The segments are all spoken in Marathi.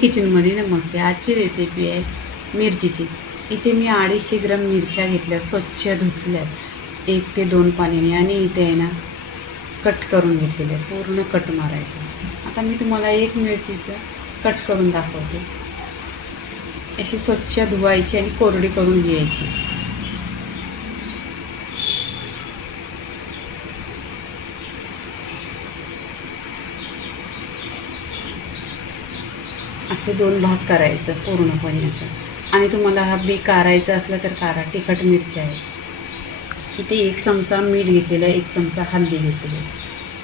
किचनमध्ये नमस्ते. आजची रेसिपी आहे मिरचीची. इथे मी अडीचशे ग्राम मिरच्या घेतल्या स्वच्छ धुतल्या. एक ते दोन पाण्याने आणि इथे आहे ना कट करून घेतलेलं. आहे पूर्ण कट मारायचं. आता मी तुम्हाला एक मिरचीचं कट करून दाखवते. अशी स्वच्छ धुवायची आणि कोरडी करून घ्यायची. असं दोन भाग करायचं पूर्णपणे असं. आणि तुम्हाला हा बी कारायचा असला तर कारा तिखट मिरची आहे. इथे एक चमचा मीठ घेतलेलं आहे एक चमचा हल्दी घेतलेली आहे.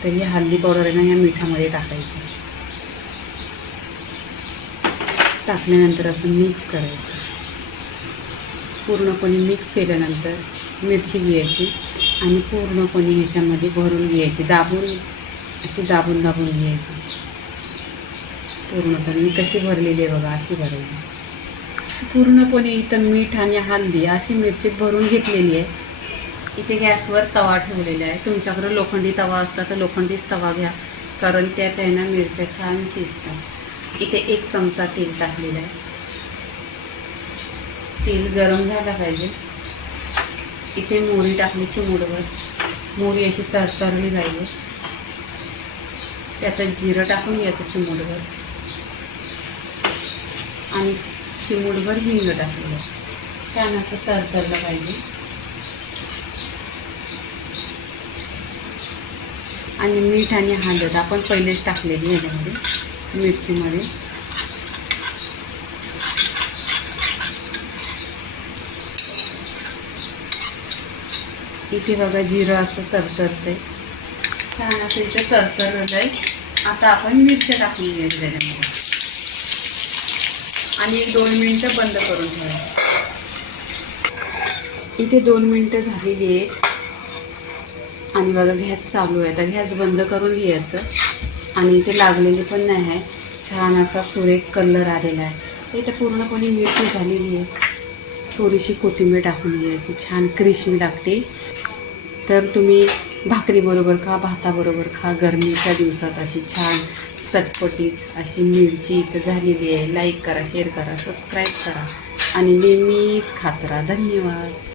तर ही हल्दी पावडर आहे ना या मिठामध्ये टाकायचं. टाकल्यानंतर असं मिक्स करायचं. पूर्णपणे मिक्स केल्यानंतर मिरची घ्यायची आणि पूर्णपणे ह्याच्यामध्ये भरून घ्यायची. दाबून अशी दाबून दाबून घ्यायची. पूर्णपणे. कशी भरलेली आहे बघा अशी भरायची पूर्णपणे इथं मीठ आणि हल्दी अशी मिरची भरून घेतलेली आहे. इथे गॅसवर तवा ठेवलेला आहे. तुमच्याकडे लोखंडी तवा असला तर लोखंडीच तवा घ्या कारण त्यात आहे ना मिरच्या छान शिजतात. इथे एक चमचा तेल टाकलेला आहे. तेल गरम झालं पाहिजे. इथे मोरी टाकली चिमूडवर मोरी अशी तरतरली पाहिजे. त्यात जिरं टाकून घ्यायचं चिमूडवर आणि चिमूटभर हिंग टाकलेलं. छान असं तरतरलं पाहिजे. आणि मीठ आणि हळद आपण पहिलेच टाकलेली ह्याच्यामध्ये मिरचीमध्ये. इथे बघा जिरं असं तरतरतंय. छान असं इथे तरतरलं आहे. आता आपण मिरच्या टाकून घ्यायच्या त्याच्यामध्ये. आणि दोन मिनटं बंद करून ठेवायचं इथे दोन मिनटं झालेली आहेत. आणि बघा गॅस चालू आहे. आता गॅस बंद करून घ्यायचं. आणि इथे लागलेली पण नाही आहे. छान असा सुरेख कलर आलेला आहे. इथे पूर्णपणे मिरची झालेली आहे. थोडीशी कोथिंबीर टाकून घ्यायची. छान क्रिस्मी लागते. तर तुम्ही भाकरीबरोबर खा भाताबरोबर खा. गरमीच्या दिवसात अशी छान चटपटीत अशी मिरची इथं झालेली आहे. लाईक करा शेअर करा सबस्क्राईब करा. आणि नेहमीच खात राहा. धन्यवाद.